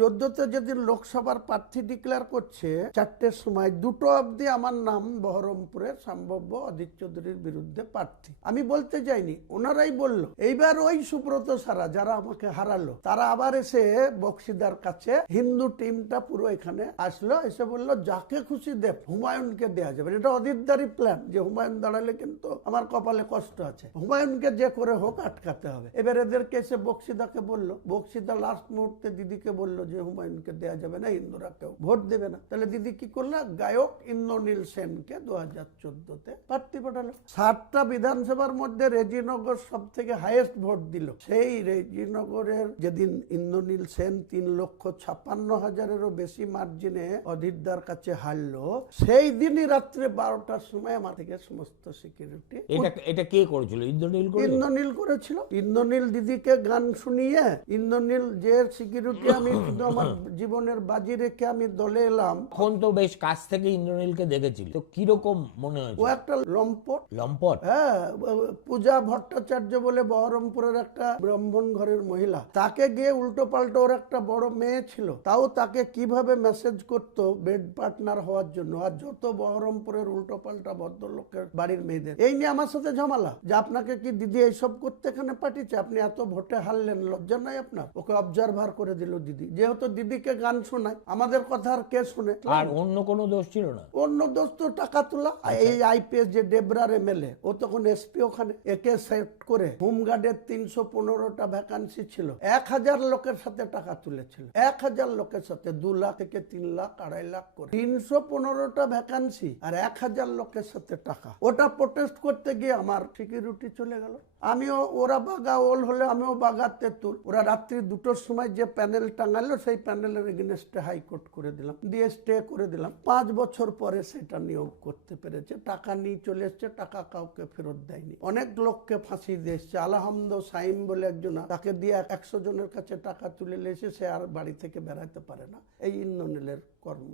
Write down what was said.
14তে যেদিন লোকসভার প্রার্থী ডিক্লেয়ার করছে 4টের সময় 2টো অবধি আমার নাম বহরমপুরের সম্ভাব্য অধীর চৌধুরীর বিরুদ্ধে প্রার্থী। আমি বলতে যাইনি, ওনারাই বলল। এইবার ওই সুব্রত সারা যারা আমাকে হারালো তারা আবার এসে বক্সিদার কাছে হিন্দু টিমটা পুরো এখানে আসলো, এসে বললো যাকে খুশি দেব, হুমায়ুনকে দেয়া যাবে। এটা অধীরদারি প্ল্যান যে হুমায়ুন দাঁড়ালে কিন্তু আমার কপালে কষ্ট আছে, হুমায়ুনকে যে করে হোক আটকাতে হবে। এবার এদেরকে এসে বক্সিদাকে বললো, বক্সিদা লাস্ট মুহূর্তে দিদিকে বললো যে হুমায়ুনকে দেয়া যাবে না, হিন্দুরা কেউ ভোট দেবে না। তাহলে দিদি কি করলো, গায়ক ইন্দ্রনীল সেনকে 2014তে প্রার্থী পাঠালো। 7টা বিধানসভার মধ্যে রেজিনগর সব থেকে হাইয়েস্ট ভোট দিল। সেই রেজিনগরের যেদিন ইন্দ্রনীল সেন 3,56,000-এরও বেশি মার্জিনে অধীরদার কাছে হারলো, সেই দিনই রাত্রে 12টার সময় আমার থেকে সমস্ত সিকিউরিটি। এটা কে করেছিল? ইন্দ্রনীল করেছিল। ইন্দ্রনীল দিদিকে গান শুনিয়ে, ইন্দ্রনীল যে সিকিউরিটি আমি শুধু আমার জীবনের বাজি রেখে আমি দলে এলাম। এখন তো বেশ কাছ থেকে ইন্দ্রনীলকে দেখেছিল, তো কিরকম মনে হয়েছে? ও একটা লম্পট। হ্যাঁ, পূজা ভট্টাচার্য বলে বহরমপুরের একটা ব্রাহ্মণ ঘরের মহিলা, তাকে গিয়ে উল্টো পাল্টো, ওর একটা বড় মেয়ে ছিল, তাও তাকে কিভাবে মেসেজ করতো বেড পার্টনার হওয়ার জন্য। আর যত বহরমপুরের উল্টো পাল্টা ভদ্রলোকের বাড়ির মেয়েদের এই নিয়ে আমার সাথে ঝামেলা, যে আপনাকে কি দিদি এইসব করতে এখানে পাঠিয়েছে, আপনি এত ভোটে হারলেন, লজ্জা নাই আপনার? ওকে অবজারভার করে দিল দিদি, যেহেতু দিদিকে গান শোনায়, আমাদের কথা আর কে শুনে? আর অন্য কোনো দোষ ছিল না? অন্য দোষ তো টাকা তোলা। এই আইপিএস যে ডেবরার এমএলএ, ও তখন এসপি, ওখানে একে সেট করে হোমগার্ডের 315টা ভ্যাকান্সি ছিল, 1000 লোকের সাথে টাকা তুলেছিল। 1000 লোকের সাথে 2 লাখ থেকে 3 লাখ 2.5 লাখ করে 315টা ভ্যাকান্সি আর 1000 লোকের সাথে টাকা। ওটা প্রোটেস্ট করতে গিয়ে আমার সিকিউরিটি চলে গেল। আমিও, ওরা বাগা ওল হলে আমিও বাগা তেঁতুল। ওরা রাত্রি 2টোর সময় যে প্যানেল টাঙালো, সেই প্যানেলের এগেইনস্টে হাইকোর্ট করে দিলাম, দিয়ে স্টে করে দিলাম। 5 বছর পরে সেটা নিয়োগ করতে পেরেছে। টাকা নিয়ে চলে এসছে, টাকা কাউকে ফেরত দেয়নি। অনেক লোককে ফাঁসি দিয়ে এসছে। আলহামদ সাইম বলে একজন, তাকে দিয়ে 100 জনের কাছে টাকা তুলে এসে সে আর বাড়ি থেকে বেড়াতে পারে না। এই ইন্দ্রনীলের কর্ম।